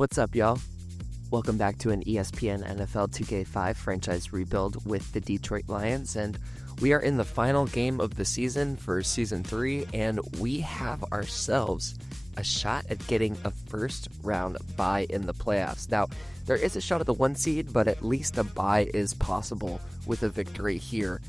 What's up, y'all? Welcome back to an ESPN NFL 2K5 franchise rebuild with the Detroit Lions, and we are in the final game of the season for Season 3, and we have ourselves a shot at getting a first-round bye in the playoffs. Now, there is a shot at the 1 seed, but at least a bye is possible with a victory here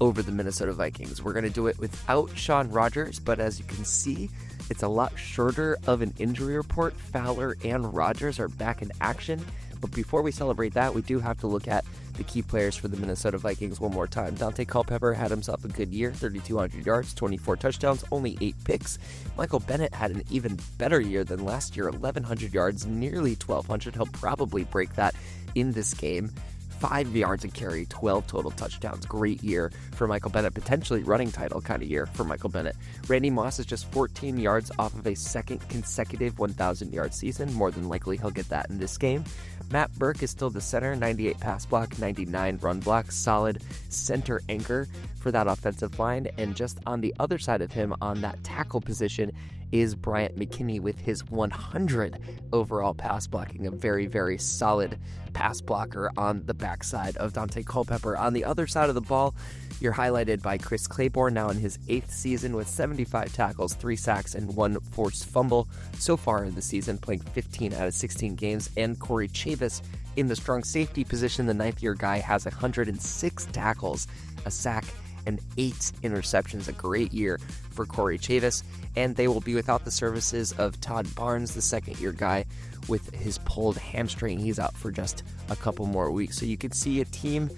over the Minnesota Vikings. We're going to do it without Shaun Rogers, but as you can see, it's a lot shorter of an injury report. Fowler and Rogers are back in action. But before we celebrate that, we do have to look at the key players for the Minnesota Vikings one more time. Dante Culpepper had himself a good year, 3,200 yards, 24 touchdowns, only 8 picks. Michael Bennett had an even better year than last year, 1,100 yards, nearly 1,200. He'll probably break that in this game. 5 yards a carry, 12 total touchdowns. Great year for Michael Bennett, potentially running title kind of year for Michael Bennett. Randy Moss is just 14 yards off of a second consecutive 1,000-yard season. More than likely he'll get that in this game. Matt Burke is still the center, 98 pass block, 99 run block, solid center anchor for that offensive line. And just on the other side of him on that tackle position is Bryant McKinney with his 100 overall pass blocking, a very, very solid pass blocker on the backside of Dante Culpepper. On the other side of the ball, you're highlighted by Chris Claiborne, now in his 8th season with 75 tackles, 3 sacks, and 1 forced fumble so far in the season, playing 15 out of 16 games. And Corey Chavis in the strong safety position, the 9th-year guy, has 106 tackles, a sack, and 8 interceptions. A great year for Corey Chavis. And they will be without the services of Todd Barnes, the 2nd-year guy, with his pulled hamstring. He's out for just a couple more weeks. So you could see a team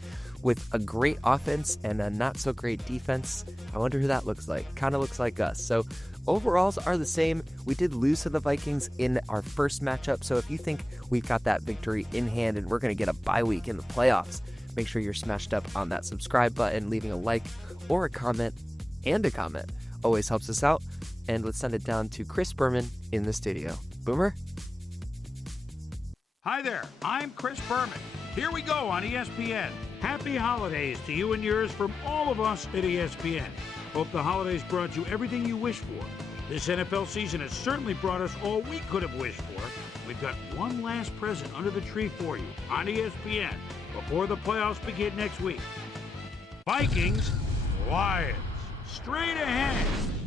with a great offense and a not-so-great defense. I wonder who that looks like. Kind of looks like us. So overalls are the same. We did lose to the Vikings in our first matchup. So if you think we've got that victory in hand and we're going to get a bye week in the playoffs, make sure you're smashed up on that subscribe button, leaving a like or a comment, and a comment always helps us out. And let's send it down to Chris Berman in the studio. Boomer? Hi there, I'm Chris Berman. Here we go on ESPN. Happy holidays to you and yours from all of us at ESPN. Hope the holidays brought you everything you wished for. This NFL season has certainly brought us all we could have wished for. We've got one last present under the tree for you on ESPN before the playoffs begin next week. Vikings, Lions, straight ahead.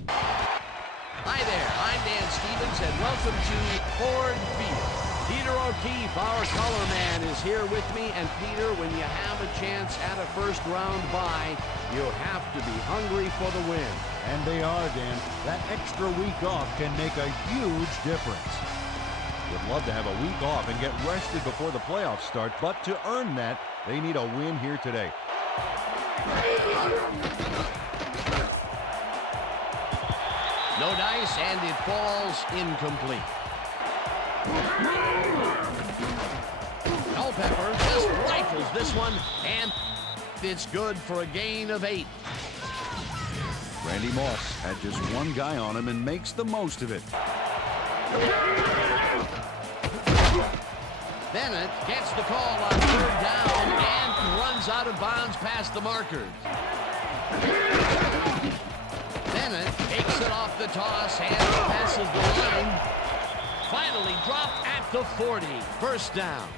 Hi there, I'm Dan Stevens, and welcome to Ford Field. Peter O'Keefe, our color man, is here with me. And Peter, when you have a chance at a first-round bye, you have to be hungry for the win. And they are, Dan. That extra week off can make a huge difference. Would love to have a week off and get rested before the playoffs start, but to earn that, they need a win here today. No dice, and it falls incomplete. Culpepper just rifles this one, and it's good for a gain of 8. Randy Moss had just one guy on him and makes the most of it. Bennett gets the call on 3rd down and runs out of bounds past the markers. Bennett takes it off the toss and passes the line. Finally dropped at the 40. First down.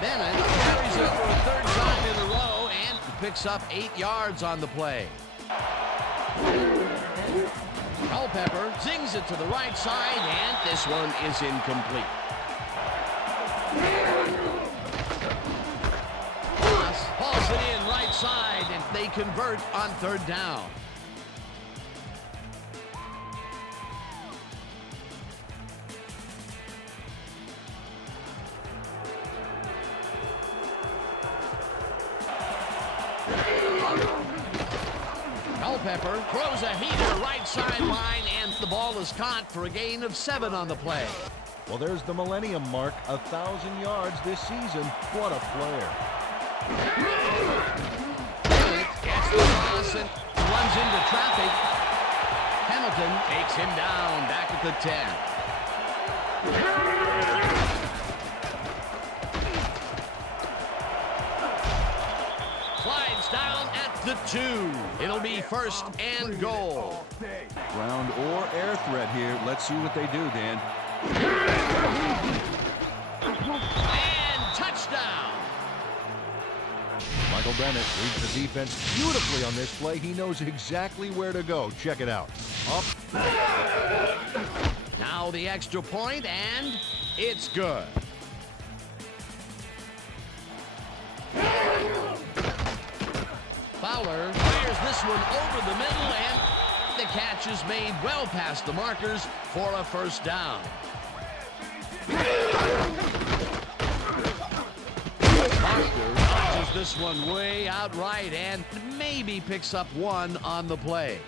Bennett carries it for a 3rd time in a row and picks up 8 yards on the play. Culpepper zings it to the right side, and this one is incomplete. Moss hauls it in right side, and they convert on 3rd down. Culpepper throws a heater right sideline, and the ball is caught for a gain of 7 on the play. Well, there's the millennium mark, 1,000 yards this season. What a player. Bennett gets the toss and runs into traffic. Hamilton takes him down back at the 10. Slides down at the 2. It'll be first and goal. Ground or air threat here. Let's see what they do, Dan. And touchdown. Michael Bennett reads the defense beautifully on this play. He knows exactly where to go. Check it out. Up. Now the extra point, and it's good. Fowler fires this one over the middle, and the catch is made well past the markers for a first down. Foster launches this one way out right and maybe picks up one on the play.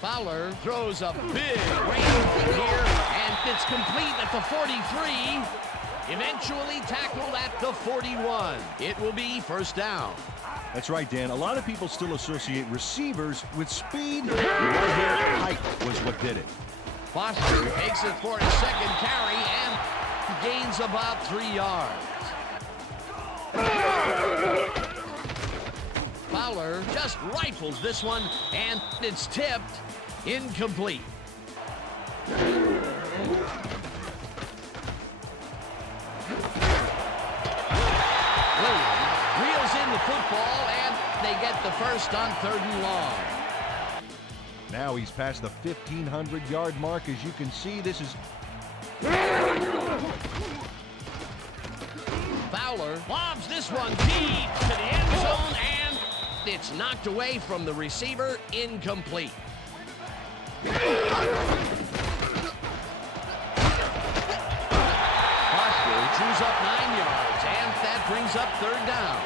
Fowler throws a big rainbow here, and it's complete at the 43. Eventually tackled at the 41. It will be first down. That's right, Dan. A lot of people still associate receivers with speed. Right here, height was what did it. Foster takes it for his second carry and gains about 3 yards. Fowler just rifles this one, and it's tipped. Incomplete. Reels in the football, and they get the first on 3rd and long. Now he's past the 1,500-yard mark. As you can see, this is... Fowler lobs this one deep to the end zone, and it's knocked away from the receiver. Incomplete. Foster chews up 9 yards, and that brings up 3rd down.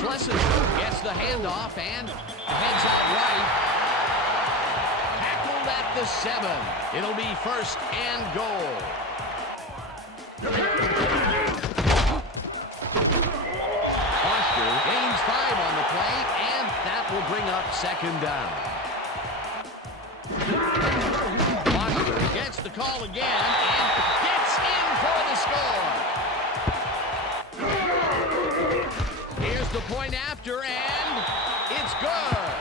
Schlesinger gets the handoff and heads out right. Tackled at the 7. It'll be first and goal. Foster gains 5 on the play, and that will bring up 2nd down. Foster gets the call again and gets in for the score. Here's the point after, and it's good.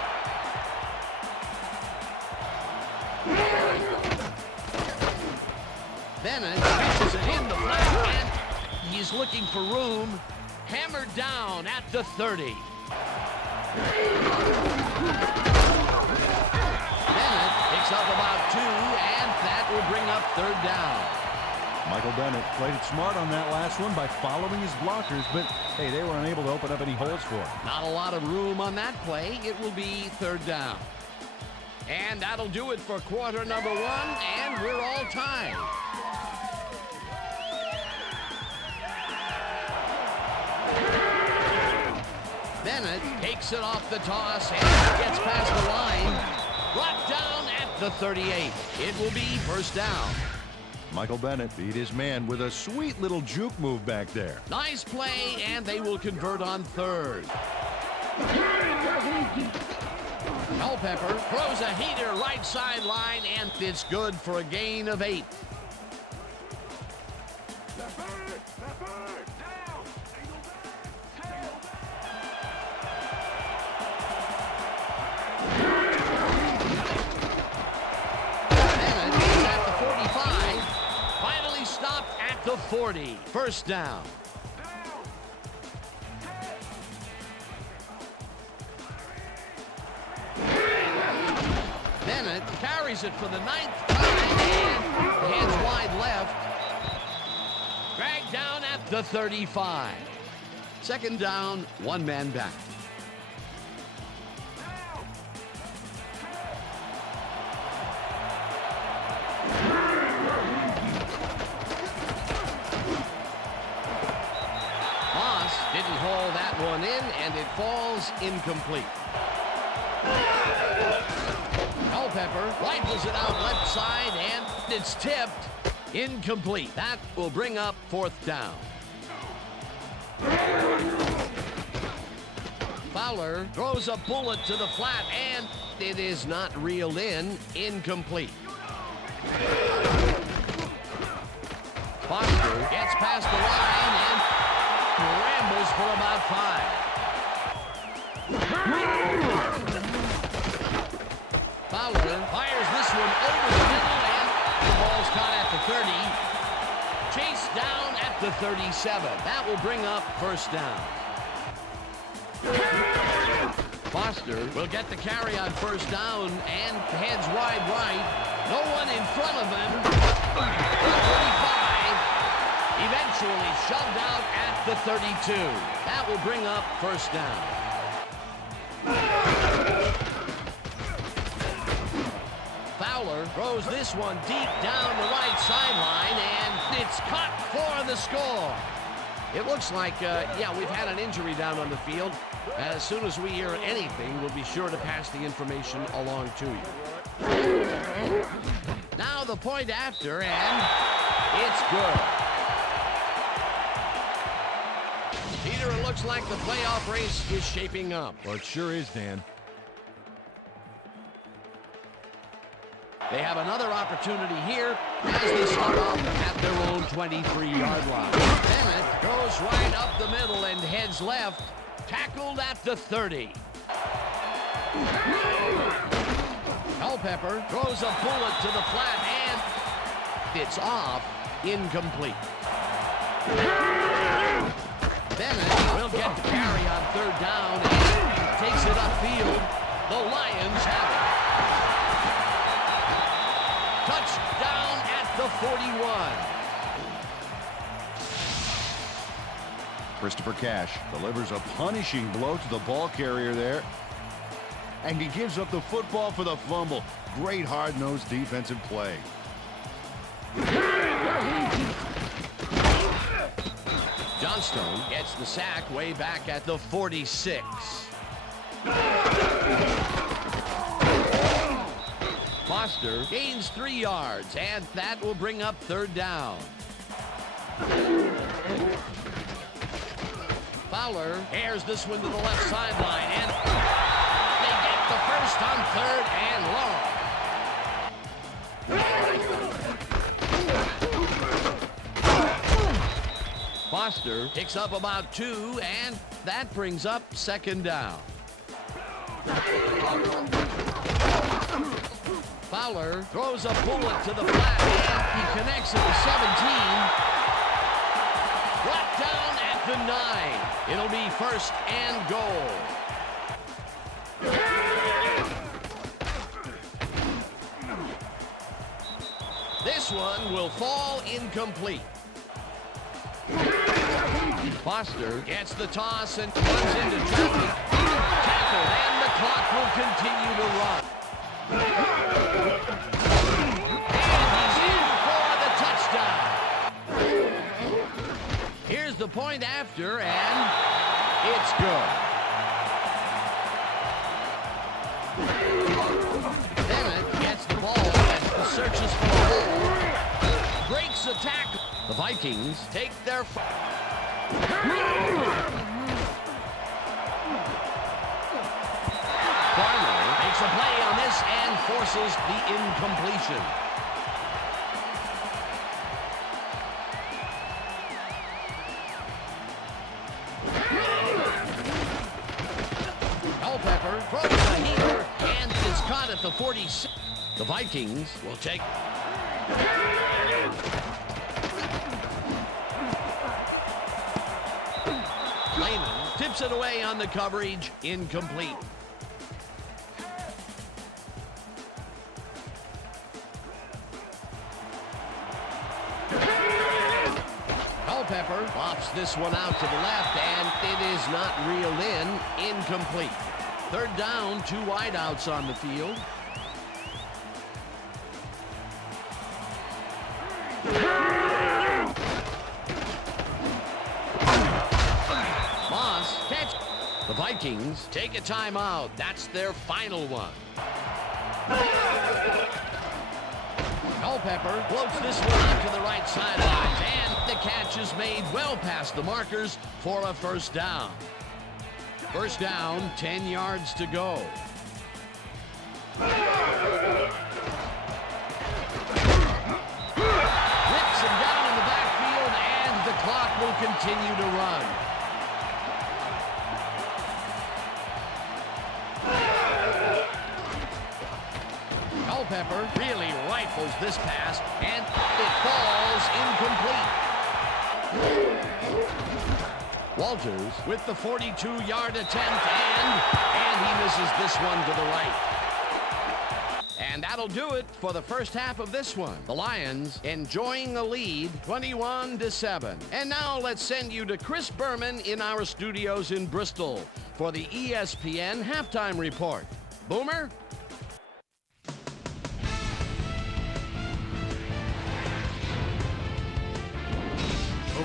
Bennett pitches it in the flat, and he's looking for room. Hammered down at the 30. Bennett picks up about 2, and that will bring up 3rd down. Michael Bennett played it smart on that last one by following his blockers, but, hey, they were unable to open up any holes for him. Not a lot of room on that play. It will be 3rd down. And that'll do it for quarter number 1, and we're all tied. Bennett takes it off the toss and gets past the line. Brought down at the 38. It will be first down. Michael Bennett beat his man with a sweet little juke move back there. Nice play, and they will convert on 3rd. Culpepper throws a heater right sideline, and it's good for a gain of 8. The 40. First down. Bennett carries it for the 9th time and hands wide left. Dragged down at the 35. 2nd down, 1 man back. Didn't haul that one in, and it falls incomplete. Culpepper rifles it out left side, and it's tipped. Incomplete. That will bring up 4th down. Fowler throws a bullet to the flat, and it is not reeled in. Incomplete. Foster gets past the line and rambles for about 5. Fowler fires this one over the middle, and the ball's caught at the 30. Chased down at the 37. That will bring up first down. Foster will get the carry on first down and heads wide right. No one in front of him. 35. Eventually shoved out at the 32. That will bring up first down. Fowler throws this one deep down the right sideline, and it's caught for the score. It looks like, we've had an injury down on the field. As soon as we hear anything, we'll be sure to pass the information along to you. Now the point after, and it's good. Peter, it looks like the playoff race is shaping up. Well, it sure is, Dan. They have another opportunity here as they start off at their own 23-yard line. Bennett goes right up the middle and heads left. Tackled at the 30. Culpepper throws a bullet to the flat, and it's off, incomplete. Bennett will get the carry on third down and takes it upfield. The Lions have it. Touchdown at the 41. Christopher Cash delivers a punishing blow to the ball carrier there. And he gives up the football for the fumble. Great hard-nosed defensive play. Johnstone gets the sack way back at the 46. Foster gains 3 yards, and that will bring up third down. Fowler airs this one to the left sideline, and they get the first on third and long. Foster picks up about 2, and that brings up second down. Fowler throws a bullet to the flat, and he connects at the 17. Brought down at the 9. It'll be first and goal. This one will fall incomplete. Foster gets the toss and runs into traffic. Tackled, and the clock will continue to run. And he's in for the touchdown. Here's the point after, and it's good. Bennett gets the ball and searches for a hole. Breaks a tackle. The Vikings take their... Barlow makes a play on this and forces the incompletion. Culpepper throws a heater, and it's caught at the 46. The Vikings will take... Lehman tips it away on the coverage, incomplete. Culpepper pops this one out to the left, and it is not reeled in, incomplete. Third down, 2 wideouts on the field. The Vikings take a timeout. That's their final one. Culpepper floats this one out to the right sideline, and the catch is made well past the markers for a first down. First down, 10 yards to go. Rips him down in the backfield. continue to run. Culpepper really rifles this pass, and it falls incomplete. Walters with the 42-yard attempt, and he misses this one to the right. And that'll do it for the first half of this one. The Lions enjoying a lead, 21-7. And now let's send you to Chris Berman in our studios in Bristol for the ESPN Halftime Report. Boomer?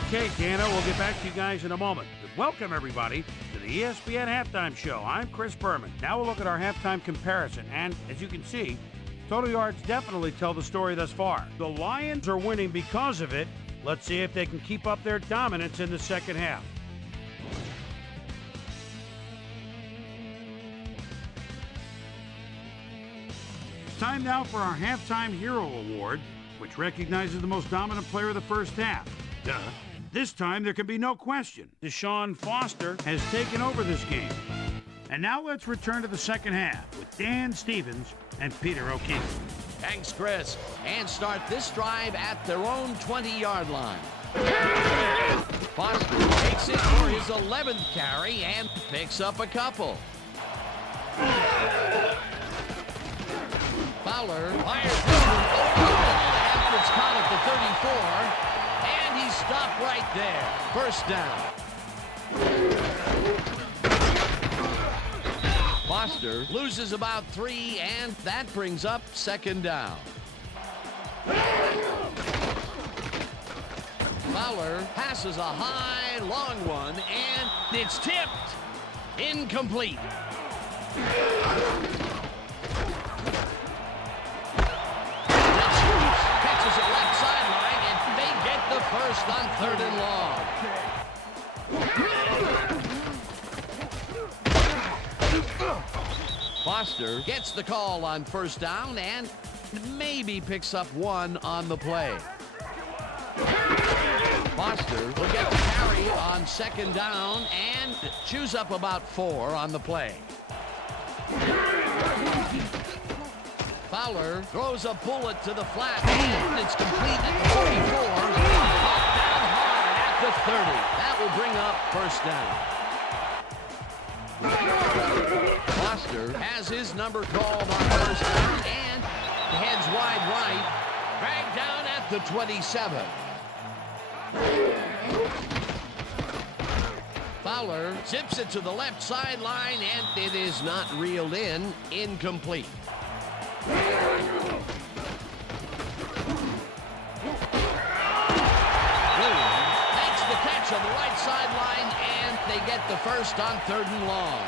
Okay, Dana, we'll get back to you guys in a moment. But welcome, everybody, to the ESPN Halftime Show. I'm Chris Berman. Now we'll look at our halftime comparison. And as you can see, total yards definitely tell the story thus far. The Lions are winning because of it. Let's see if they can keep up their dominance in the second half. It's time now for our Halftime Hero Award, which recognizes the most dominant player of the first half. Duh. This time, there can be no question. Deshaun Foster has taken over this game. And now let's return to the second half with Dan Stevens and Peter O'Keefe. Thanks, Chris. And start this drive at their own 20-yard line. Foster takes it for his 11th carry and picks up a couple. Fowler fires this one over the middle, and it's caught at the 34. And he stopped right there. First down. Foster loses about 3, and that brings up second down. Fowler passes a high, long one, and it's tipped. Incomplete. Catches it left sideline, and they get the first on 3rd and long. Foster gets the call on first down and maybe picks up 1 on the play. Foster will get the carry on second down and chews up about 4 on the play. Fowler throws a bullet to the flat, and it's complete at the 44. Knocked down hard at the 30. That will bring up first down. Foster has his number called on first down and heads wide right, dragged down at the 27. Fowler zips it to the left sideline, and it is not reeled in. Incomplete. Williams makes the catch on the right sideline, and they get the first on 3rd and long.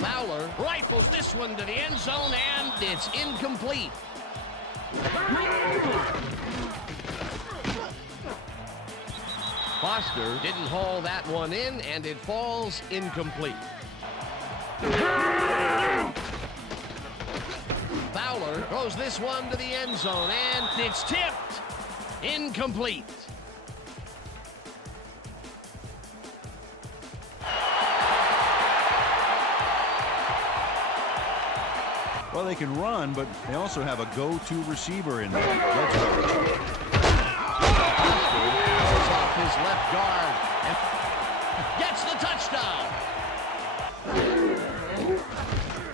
Fowler rifles this one to the end zone, and it's incomplete. Foster didn't haul that one in, and it falls incomplete. Fowler throws this one to the end zone, and it's tipped. Incomplete. Well, they can run, but they also have a go-to receiver in there. Let's go. Off his left guard and gets the touchdown.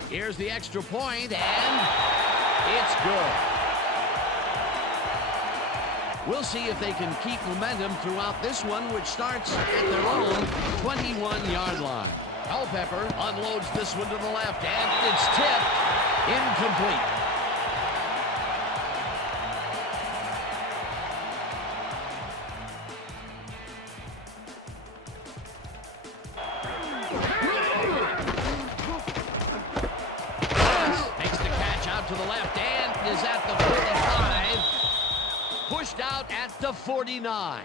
Here's the extra point, and it's good. We'll see if they can keep momentum throughout this one, which starts at their own 21-yard line. Culpepper unloads this one to the left, and it's tipped. Incomplete. Takes the catch out to the left and is at the 45. Pushed out at the 49.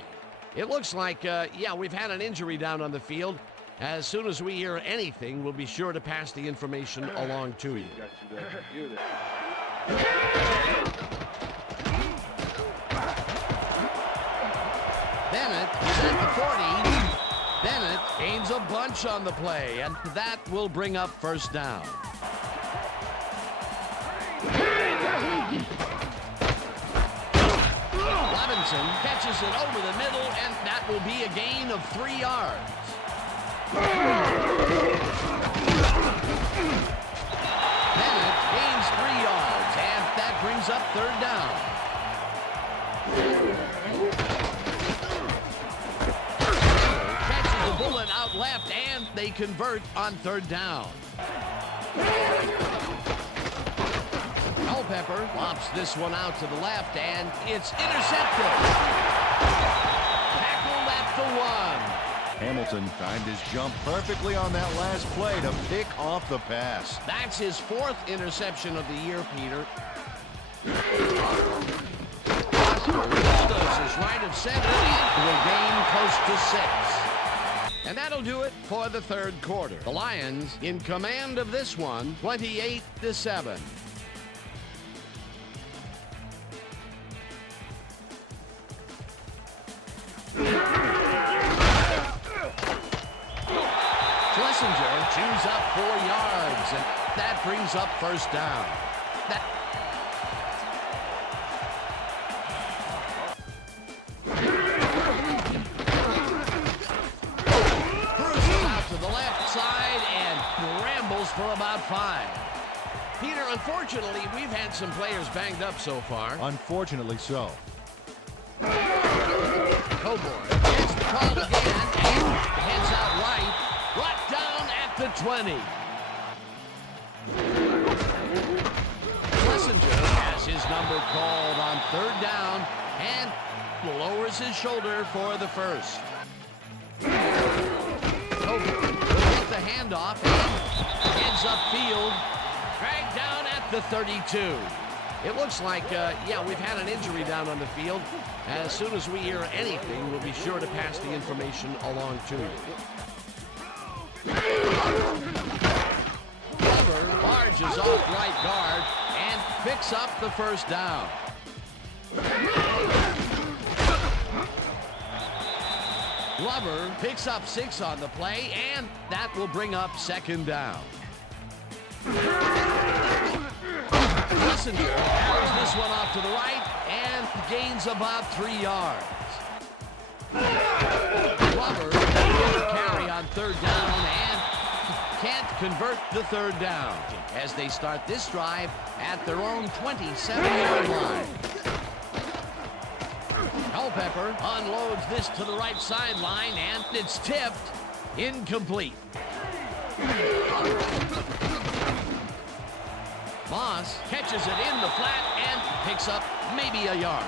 It looks like, we've had an injury down on the field. As soon as we hear anything, we'll be sure to pass the information along to you. at the 40. Bennett gains a bunch on the play, and that will bring up first down. Levinson catches it over the middle, and that will be a gain of 3 yards. Bennett gains 3 yards, and that brings up third down. Catches the bullet out left, and they convert on third down. Culpepper lobs this one out to the left, and it's intercepted. Tackled at the 1. Hamilton timed his jump perfectly on that last play to pick off the pass. That's his 4th interception of the year, Peter. Bulldozers right of center and will gain close to 6. And that'll do it for the third quarter. The Lions in command of this one, 28-7. Chews up 4 yards, and that brings up first down. Cruises out to the left side and rambles for about 5. Peter, unfortunately, we've had some players banged up so far. Unfortunately so. Coburn gets the call again and heads out right. Brought down at the 20. Schlesinger has his number called on third down and lowers his shoulder for the first. Coburn will get the handoff and heads upfield. Dragged down at the 32. It looks like, we've had an injury down on the field. As soon as we hear anything, we'll be sure to pass the information along to you. Glover barges off right guard and picks up the first down. Glover picks up 6 on the play, and that will bring up second down. Schlesinger carries this one off to the right and gains about 3 yards. Glover will carry on third down and can't convert the third down as they start this drive at their own 27-yard line. Culpepper unloads this to the right sideline, and it's tipped incomplete. Moss catches it in the flat and picks up maybe a yard.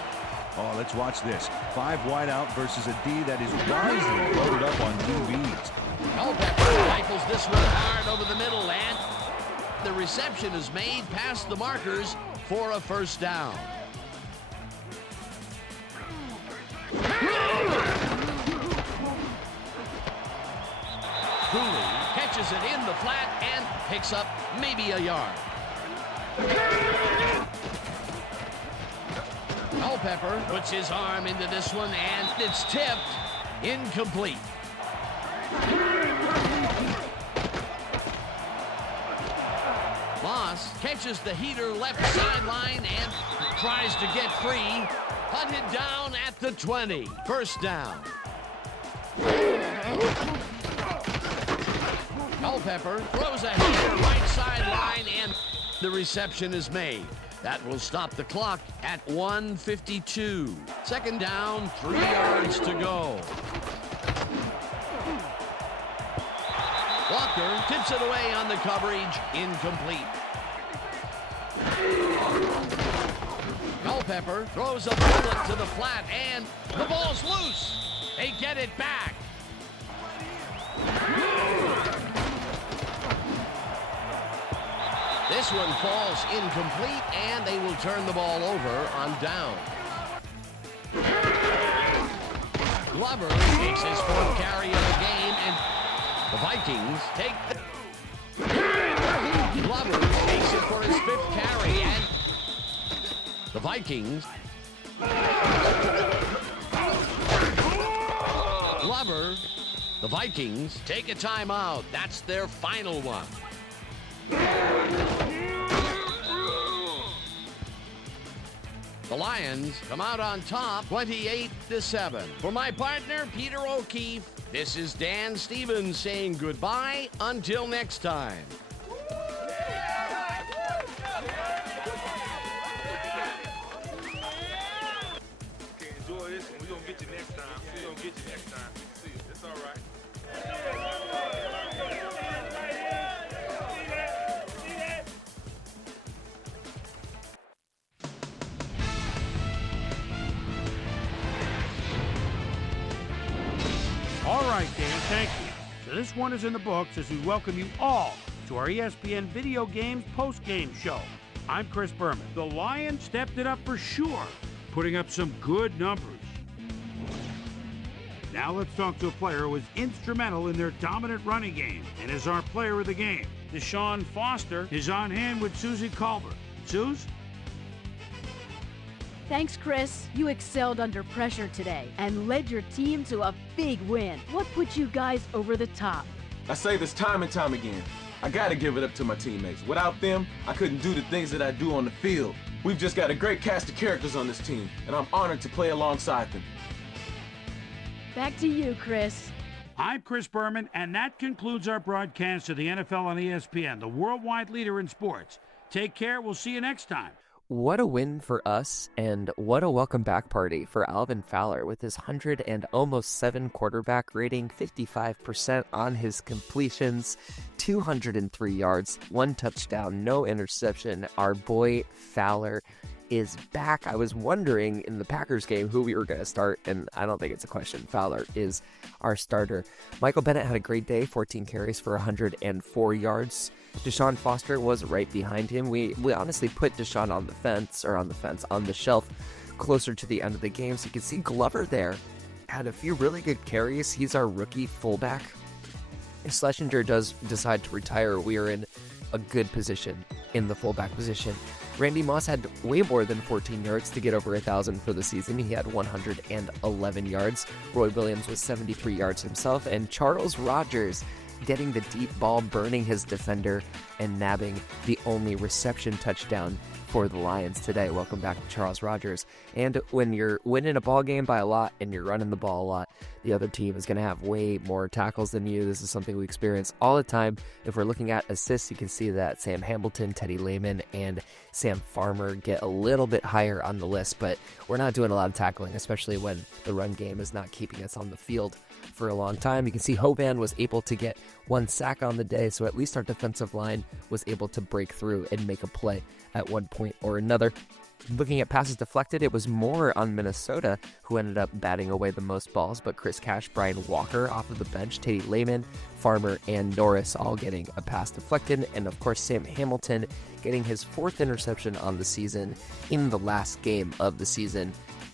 Oh, let's watch this. 5 wide out versus a D that is wisely loaded up on DBs. Culpepper rifles this one hard over the middle, and the reception is made past the markers for a first down. Cooley catches it in the flat and picks up maybe a yard. Culpepper puts his arm into this one, and it's tipped incomplete. Moss catches the heater left sideline and tries to get free. Hunted down at the 20. First down. Culpepper throws a heater right sideline, and the reception is made. That will stop the clock at 1:52. Second down, 3 yards to go. Walker tips it away on the coverage, incomplete. Culpepper throws a bullet to the flat, and the ball's loose. They get it back. This one falls incomplete, and they will turn the ball over on down. Glover takes his 4th carry of the game, and the Vikings take the... Glover takes it for his 5th carry, and the Vikings Glover. The Vikings take a timeout. That's their final one. The Lions come out on top 28-7. For my partner, Peter O'Keefe, this is Dan Stevens saying goodbye until next time. Enjoy this, and we're going to get you next time. We're going to get you next time. See you. It's all right. All right, Dan, thank you. So this one is in the books as we welcome you all to our ESPN Video Games post-game show. I'm Chris Berman. The Lions stepped it up for sure, putting up some good numbers. Now let's talk to a player who was instrumental in their dominant running game and is our player of the game. Deshaun Foster is on hand with Susie Culver. Suze? Thanks, Chris. You excelled under pressure today and led your team to a big win. What put you guys over the top? I say this time and time again. I gotta give it up to my teammates. Without them, I couldn't do the things that I do on the field. We've just got a great cast of characters on this team, and I'm honored to play alongside them. Back to you, Chris. I'm Chris Berman, and that concludes our broadcast of the NFL on ESPN, the worldwide leader in sports. Take care. We'll see you next time. What a win for us, and what a welcome back party for Alvin Fowler with his 107 quarterback rating, 55% on his completions, 203 yards, 1 touchdown, no interception. Our boy Fowler is back. I was wondering in the Packers game who we were going to start, and I don't think it's a question. Fowler is our starter. Michael Bennett had a great day, 14 carries for 104 yards. Deshaun Foster was right behind him. We honestly put Deshaun on the shelf closer to the end of the game. So you can see Glover there had a few really good carries. He's our rookie fullback. If Schlesinger does decide to retire, we are in a good position in the fullback position. Randy Moss had way more than 14 yards to get over 1,000 for the season. He had 111 yards. Roy Williams was 73 yards himself. And Charles Rogers getting the deep ball, burning his defender, and nabbing the only reception touchdown for the Lions today. Welcome back to Charles Rogers. And when you're winning a ball game by a lot and you're running the ball a lot, the other team is going to have way more tackles than you. This is something we experience all the time. If we're looking at assists, you can see that Sam Hamilton, Teddy Lehman, and Sam Farmer get a little bit higher on the list, but we're not doing a lot of tackling, especially when the run game is not keeping us on the field for a long time. You can see Hovan was able to get 1 sack on the day, so at least our defensive line was able to break through and make a play at one point or another. Looking at passes deflected, it was more on Minnesota, who ended up batting away the most balls, but Chris Cash, Brian Walker off of the bench, Teddy Lehman, Farmer, and Norris all getting a pass deflected, and of course Sam Hamilton getting his 4th interception on the season in the last game of the season,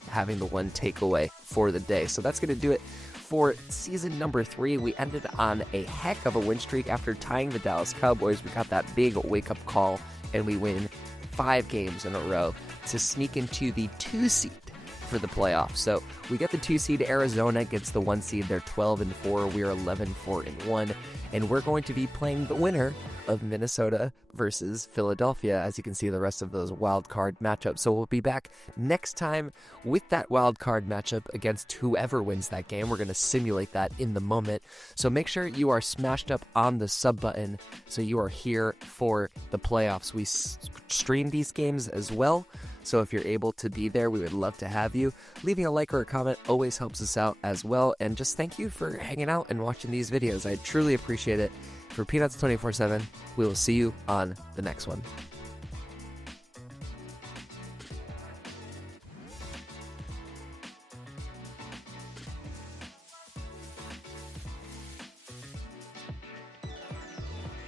having the 1 takeaway for the day. So that's going to do it for season number 3. We ended on a heck of a win streak after tying the Dallas Cowboys. We got that big wake-up call, and we win 5 games in a row to sneak into the 2 seed for the playoffs. So we get the 2 seed. Arizona gets the 1 seed. They're 12-4. We are 11-4-1, and we're going to be playing the winner of Minnesota versus Philadelphia, as you can see the rest of those wild card matchups. So we'll be back next time with that wild card matchup against whoever wins that game. We're going to simulate that in the moment. So make sure you are smashed up on the sub button so you are here for the playoffs. We stream these games as well, so if you're able to be there, we would love to have you. Leaving a like or a comment always helps us out as well. And just thank you for hanging out and watching these videos. I truly appreciate it. For Peanuts 24/7, we will see you on the next one.